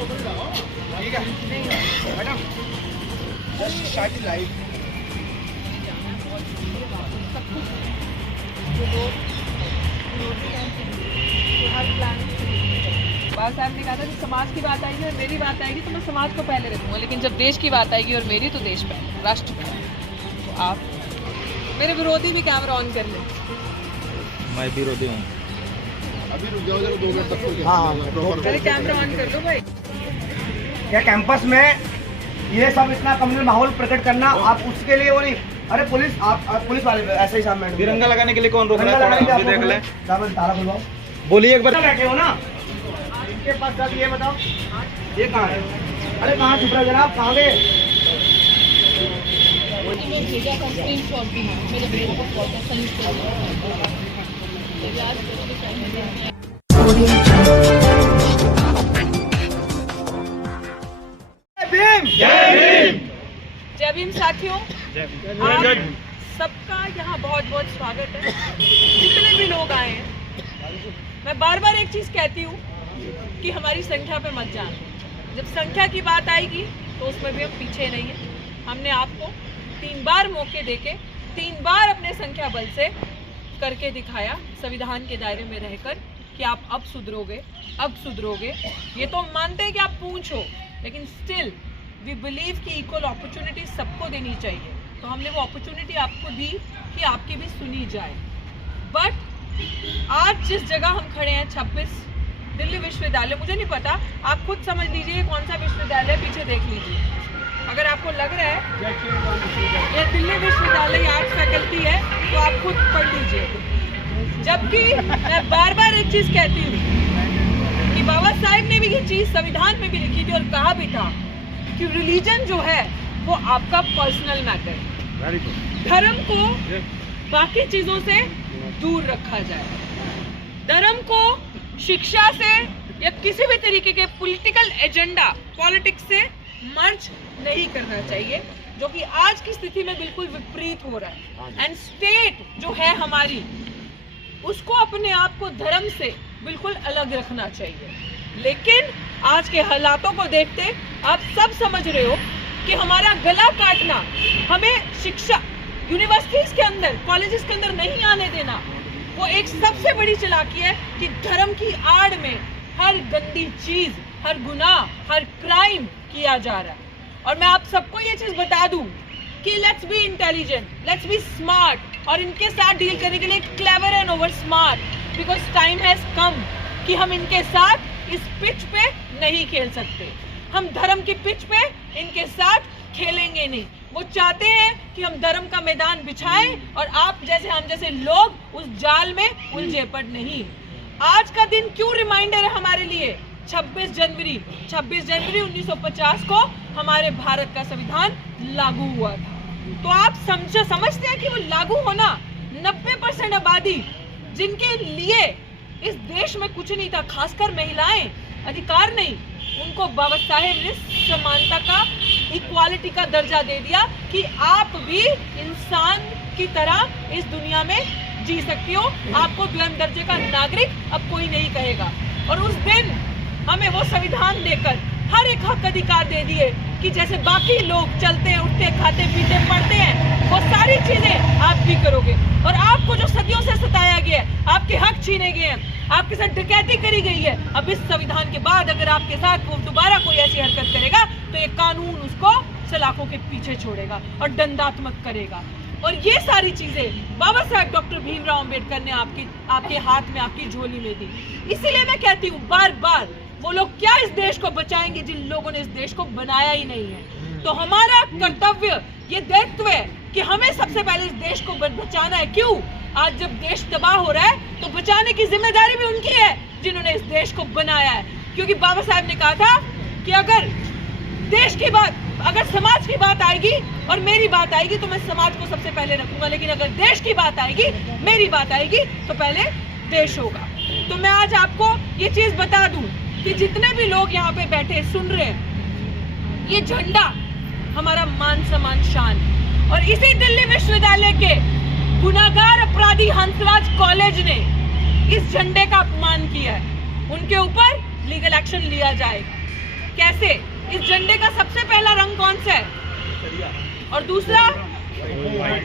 ठीक है madam, just shine light. बाबा साहब ने कहा था कि समाज की बात आएगी और मेरी बात आएगी तो मैं समाज को पहले रखूंगा, लेकिन जब देश की बात आएगी और मेरी, तो देश पहले, राष्ट्र पहले। तो आप मेरे विरोधी भी कैमरा ऑन कर लें। मैं विरोधी हूँ। अभी रुक जाओ जरा 2 मिनट तक। हाँ, पहले कैमरा ऑन कर लो भाई। क्या कैंपस में ये सब इतना कम्युनल माहौल प्रकट करना, आप उसके लिए वो नहीं। अरे पुलिस, आप पुलिस वाले ऐसे ही सामने तिरंगा लगाने के लिए कौन रोक रहा है? थोड़ा देख ले। ताला खुलवाओ। बोलिए एक बार। बैठे हो ना, इनके पास जाके ये बताओ ये कहाँ है? अरे कहाँ छुप रहा जनाब, कहाँ गए? भेजा था स्क्रीनशॉट भी है मेरे बेटे को फोटो सेंड जय भीम साथियों, आप सबका यहाँ बहुत बहुत स्वागत है। जितने भी लोग आए हैं, मैं बार बार एक चीज कहती हूँ कि हमारी संख्या पे मत जाना। जब संख्या की बात आएगी तो उसमें भी हम पीछे नहीं है। हमने आपको 3 बार मौके देके 3 बार अपने संख्या बल से करके दिखाया, संविधान के दायरे में रहकर, कि आप अब सुधरोगे। ये तो हम मानते हैं कि आप पूंछ हो, लेकिन स्टिल वी बिलीव कि इक्वल अपॉर्चुनिटी सबको देनी चाहिए। तो हमने वो अपॉर्चुनिटी आपको दी कि आपकी भी सुनी जाए। बट आज जिस जगह हम खड़े हैं, 26 दिल्ली विश्वविद्यालय, मुझे नहीं पता, आप खुद समझ लीजिए कौन सा विश्वविद्यालय, पीछे देख लीजिए। अगर आपको लग रहा है ये दिल्ली विश्वविद्यालय आर्ट्स फैकल्टी है तो आप खुद पढ़ लीजिए। जबकि मैं बार बार एक चीज कहती हूँ कि बाबा साहब ने भी ये चीज संविधान में भी लिखी थी और कहा भी था कि रिलीजन जो है वो आपका पर्सनल मैटर है। धर्म को बाकी चीजों से दूर रखा जाए। धर्म को शिक्षा से या किसी भी तरीके के पॉलिटिकल एजेंडा, पॉलिटिक्स से मर्ज नहीं करना चाहिए, जो कि आज की स्थिति में बिल्कुल विपरीत हो रहा है। एंड स्टेट जो है हमारी, उसको अपने आप को धर्म से बिल्कुल अलग रखना चाहिए। लेकिन आज के हालातों को देखते आप सब समझ रहे हो कि हमारा गला काटना, हमें शिक्षा यूनिवर्सिटीज के अंदर, कॉलेजेस के अंदर नहीं आने देना, वो एक सबसे बड़ी चालाकी है कि धर्म की आड़ में हर गंदी चीज, हर गुनाह, हर क्राइम किया जा रहा है। और मैं आप सबको ये चीज बता दूं कि let's be intelligent, let's be smart, और इनके साथ डील करने के लिए clever and over smart, because time has come कि हम इनके साथ इस पिच पे नहीं खेल सकते। हम धर्म की पिच पे इनके साथ खेलेंगे नहीं। वो चाहते हैं कि हम धर्म का मैदान बिछाएं और आप जैसे, हम जैसे लोग उस जाल में उलझे, पर नहीं। आज का दिन क्यों रिमाइंडर है हमारे लिए? 26 जनवरी 1950 को हमारे भारत का संविधान लागू हुआ था। तो आप समझते हैं कि वो लागू होना 90% आबादी जिनके लिए इस देश में कुछ नहीं था, खासकर महिलाएं, अधिकार नहीं, उनको बाबा साहेब ने समानता का, इक्वालिटी का दर्जा दे दिया कि आप भी इंसान की तरह इस दुनिया में जी सकती हो। आपको द्वितीय दर्जे का नागरिक अब कोई नहीं कहेगा। और उस दिन हमें वो संविधान देकर हर एक हक अधिकार दे दिए कि जैसे बाकी लोग चलते, उठते, खाते, पीते, पढ़ते हैं, वो सारी चीजें आप भी करोगे। और आपको जो सदियों से सताया गया है, आपके हक छीने गए हैं, आपके साथ डकैती करी गई है, अब इस संविधान के बाद अगर आपके साथ वो दोबारा कोई ऐसी हरकत करेगा तो ये कानून उसको सलाखों के पीछे छोड़ेगा और दंडात्मक करेगा। और ये सारी चीजें बाबा साहब डॉक्टर भीमराव अंबेडकर ने आपके हाथ में, आपकी झोली में दी। इसीलिए मैं कहती हूँ बार बार, वो लोग क्या इस देश को बचाएंगे जिन लोगों ने इस देश को बनाया ही नहीं है। तो हमारा कर्तव्य, ये दायित्व है कि हमें सबसे पहले इस देश को बचाना है। क्यों? आज जब देश तबाह हो रहा है तो बचाने की जिम्मेदारी भी उनकी है जिन्होंने इस देश को बनाया है। क्योंकि बाबा साहब ने कहा था कि अगर देश की बात, अगर समाज की बात आएगी और मेरी बात आएगी तो मैं समाज को सबसे पहले रखूंगा, लेकिन अगर देश की बात आएगी, मेरी बात आएगी, तो पहले देश होगा। तो मैं आज आपको ये चीज बता दूं कि जितने भी लोग यहाँ पे बैठे सुन रहे हैं, ये झंडा हमारा मान सम्मान शान है। और इसी दिल्ली विश्वविद्यालय के गुनाहगार अपराधी हंसराज कॉलेज ने इस झंडे का अपमान किया है। उनके ऊपर लीगल एक्शन लिया जाएगा। कैसे? इस झंडे का सबसे पहला रंग कौन सा है और दूसरा,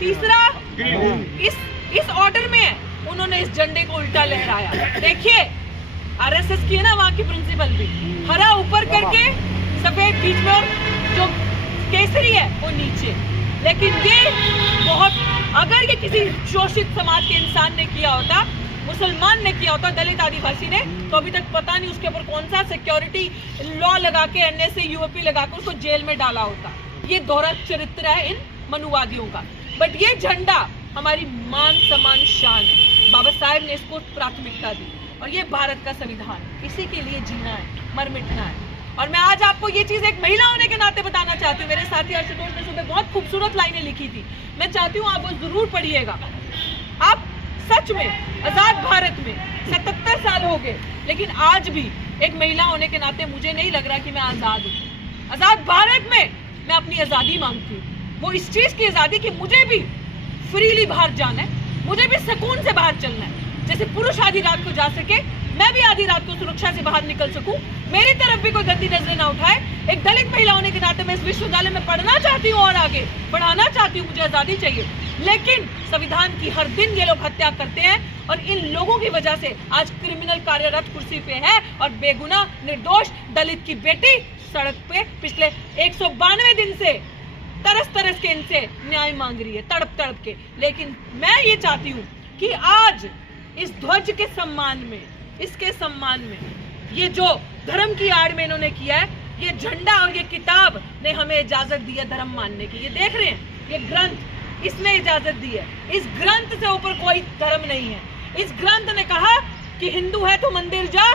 तीसरा इस ऑर्डर में है। उन्होंने इस झंडे को उल्टा लहराया। देखिए आरएसएस की है ना वहाँ की प्रिंसिपल भी, हरा ऊपर करके सफेद बीच में और जो केसरी है वो नीचे। लेकिन ये बहुत, अगर ये किसी शोषित समाज के इंसान ने किया होता, मुसलमान ने किया होता, दलित आदिवासी ने, तो अभी तक पता नहीं उसके ऊपर कौन सा सिक्योरिटी लॉ लगा के एनएसए यूएपी लगा के उसको जेल में डाला होता। ये दोहरा चरित्र है इन मनुवादियों का। बट ये झंडा हमारी मान सम्मान शान है। बाबा साहेब ने इसको प्राथमिकता दी और ये भारत का संविधान, इसी के लिए जीना है, मर मिटना है। और मैं आज आपको ये चीज एक महिला होने के नाते बताना चाहती हूँ। मेरे साथी आशुतोष ने सुबह बहुत खूबसूरत लाइनें लिखी थी, मैं चाहती हूँ आप वो जरूर पढ़िएगा। आप सच में आजाद भारत में 77 साल हो गए, लेकिन आज भी एक महिला होने के नाते मुझे नहीं लग रहा कि मैं आजाद हूँ। आजाद भारत में मैं अपनी आजादी मांगती हूँ, वो इस चीज की आजादी कि मुझे भी फ्रीली बाहर जाना है, मुझे भी सुकून से बाहर चलना है। जैसे पुरुष आधी रात को जा सके, मैं भी आधी रात को सुरक्षा से बाहर निकल सकूं, मेरी तरफ भी कोई गंदी नजरें ना उठाए। एक दलित महिला होने के नाते मैं इस विश्वविद्यालय में पढ़ना चाहती हूँ और आगे बढ़ाना चाहती हूँ, मुझे आजादी चाहिए। लेकिन संविधान की हर दिन ये लोग हत्या करते हैं और इन लोगों की वजह से आज क्रिमिनल कार्यरत कुर्सी पे है और बेगुनाह निर्दोष दलित की बेटी सड़क पे पिछले 192 दिन से तरस के इनसे न्याय मांग रही है, तड़प तड़प के। लेकिन मैं ये चाहती हूँ कि आज इस ध्वज के सम्मान में, इसके सम्मान में, ये जो धर्म की आड़ में इन्होंने किया है, ये झंडा और ये किताब ने हमें इजाजत दी है धर्म मानने की। ये देख रहे हैं, ये ग्रंथ, इसने इजाजत दी है। इस ग्रंथ से ऊपर कोई धर्म नहीं है। इस ग्रंथ ने कहा कि हिंदू है तो मंदिर जा,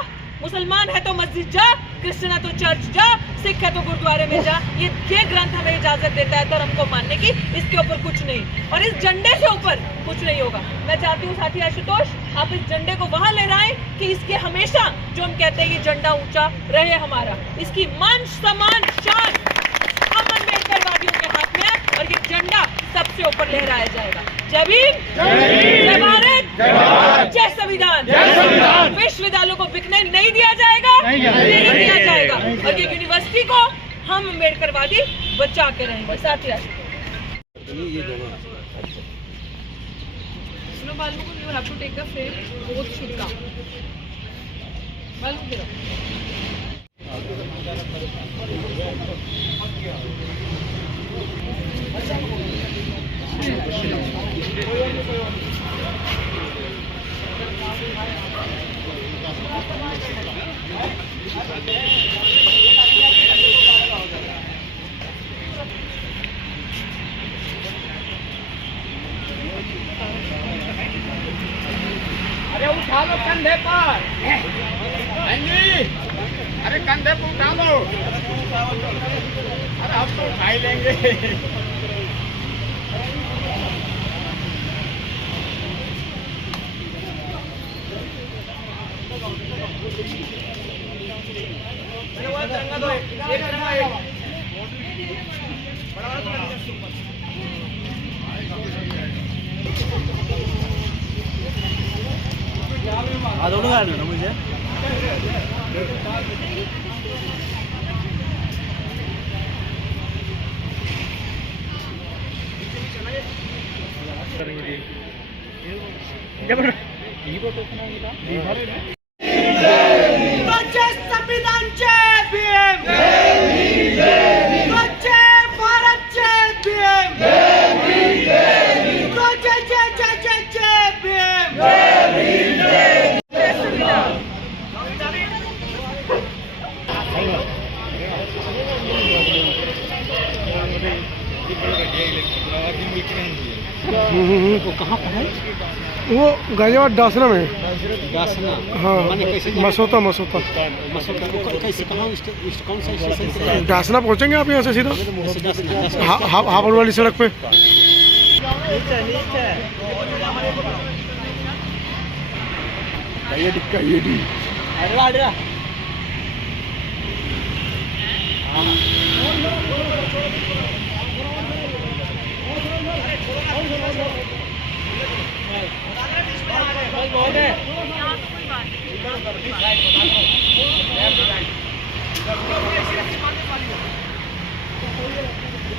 मुसलमान है तो मस्जिद जा, क्रिश्चियन है तो चर्च जा, सिख है तो गुरुद्वारे में जा। ये ग्रंथ हमें इजाजत देता है धर्म को मानने की, इसके ऊपर कुछ नहीं। और इस झंडे से ऊपर कुछ नहीं होगा। मैं चाहती हूँ साथी आशुतोष, आप इस झंडे को वहां ले आए कि इसके हमेशा जो हम कहते हैं ये झंडा ऊंचा रहे हमारा, इसकी मान सम्मान शान हम अम्बेडकरवादियों के हाथ में है और ये झंडा सबसे ऊपर लहराया जाएगा। जय भीम, जय भारत, जय संविधान। विश्वविद्यालयों को बिकने नहीं दिया जाएगा, नहीं दिया जाएगा। और ये यूनिवर्सिटी को हम अम्बेडकरवादी बचा के रहेंगे। साथी you have to take the frame, both should come. Balloon gira. अरे उठा लो कंधे पर, अरे कंधे पर उठा लो। अरे हम तो उठा ही लेंगे। दोनों गाड़ी ना मुझे वो कहाँ पर है? वो गाजियाबाद डासना में। दासना, हाँ, कैसे मसोता मसोता कैसे कहाँ कौन सा स्टेशन से? डासना पहुँचेंगे आप यहाँ से सीधा हावड़ वाली सड़क पे। कोई बात नहीं।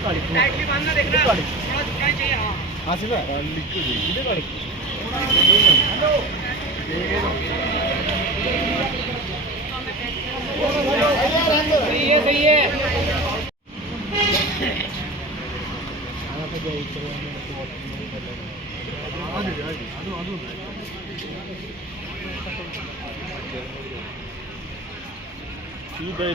टाइटली बांधना, देखना थोड़ा झुकना चाहिए। हाँ हाँ सीधा सही है। सीधा